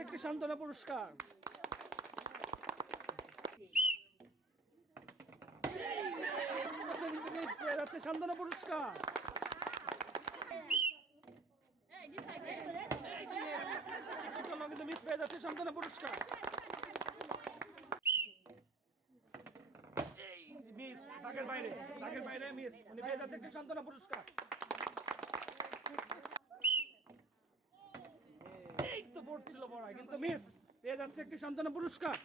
একটু হয় সান্ত্বনা পুরস্কার পেয়ে যাচ্ছে পেয়ে যাচ্ছে সান্ত্বনা পুরস্কার এই মিস দাগের বাইরে দাগের বাইরে, মিস। উনি পেয়ে যাচ্ছে একটি পুরস্কার। এই তো পড়ছিল বড় কিন্তু মিস, পেয়ে যাচ্ছে একটি সান্ত্বনা পুরস্কার।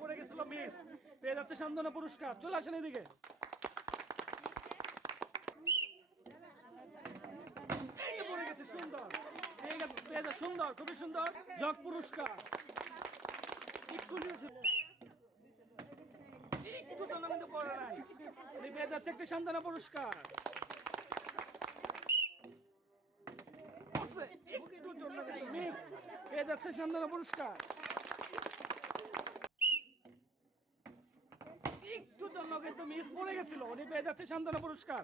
পড়ে পড়ে সুন্দর, খুবই সুন্দর, জগ পুরস্কার। একটু নিয়েছে। একটু পড়ে যাচ্ছে একটি সান্ত্বনা পুরস্কার সান্ত্বনা পুরস্কার একটু জন্য কিন্তু মিস পড়ে গেছিল উনি পেয়ে যাচ্ছে সান্ত্বনা পুরস্কার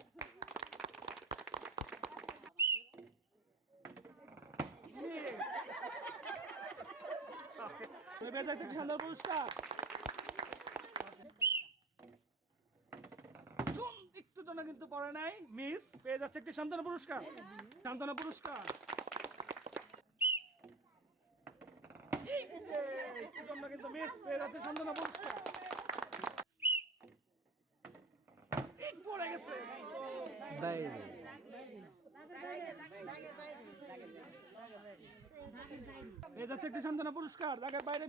Miss। উনি পেয়ে যাচ্ছে একটি জন্য কিন্তু পড়ে নাই। মিস, পেয়ে যাচ্ছে একটি সান্ত্বনা পুরস্কার। সান্ত্বনা পুরস্কার। একটু জন্য কিন্তু মিস, পেয়ে যাচ্ছে সান্ত্বনা পুরস্কার। পড়ে গেছে। পেয়ে যাচ্ছে একটি পুরস্কার বাইরে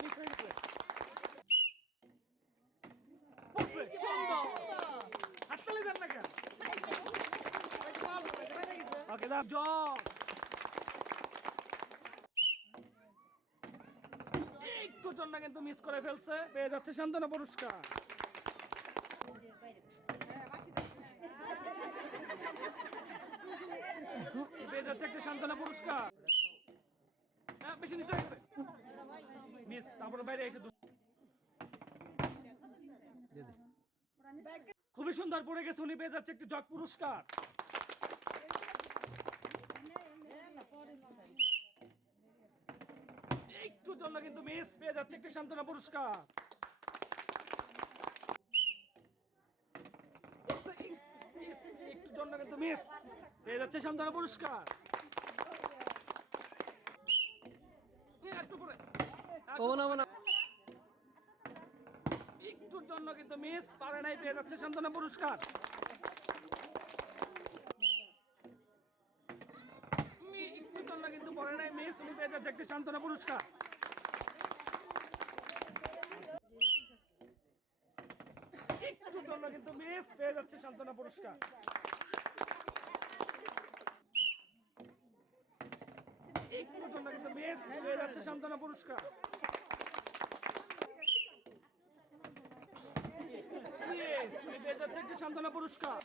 একটু জন্য কিন্তু মিস করে ফেলছে। পেয়ে যাচ্ছে সান্ত্বনা পুরস্কার পেয়ে যাচ্ছে একটা সান্ত্বনা পুরস্কার হ্যাঁ বেশি মিস বাইরে এসে খুবই সুন্দর পড়ে গেছে, উনি পেয়ে যাচ্ছে একটি জগ পুরস্কার। একটু জন্য কিন্তু মিস পেয়ে যাচ্ছে একটি সান্ত্বনা পুরস্কার। একটু জন্য কিন্তু মিস পেয়ে যাচ্ছে সান্ত্বনা পুরস্কার এই একটু পরে একটু- একটুর জন্য কিন্তু মিস পারে নাই, পেয়ে যাচ্ছে সান্ত্বনা পুরস্কার। একটুর জন্য কিন্তু পরে নাই, মিস উনি পেয়ে যাচ্ছে একটি সান্ত্বনা পুরস্কার। একটুর জন্য কিন্তু মিস পেয়ে যাচ্ছে সান্ত্বনা পুরস্কার একটুর জন্য পেয়ে যাচ্ছে সান্ত্বনা পুরস্কার। পেয়ে যাচ্ছে একটি সান্ত্বনা পুরস্কার।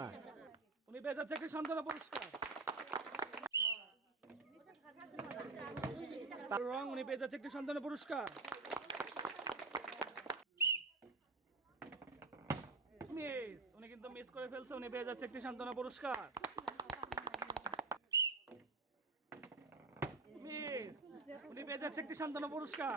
না উনি পেয়ে যাচ্ছে একটি সান্ত্বনা পুরস্কার। তার রং উনি পেয়ে যাচ্ছে একটি সান্ত্বনা পুরস্কার। মিস উনি কিন্তু মিস করে ফেলছে উনি পেয়ে যাচ্ছে একটি সান্ত্বনা পুরস্কার। উনি পেয়ে একটি সান্ত্বনা পুরস্কার।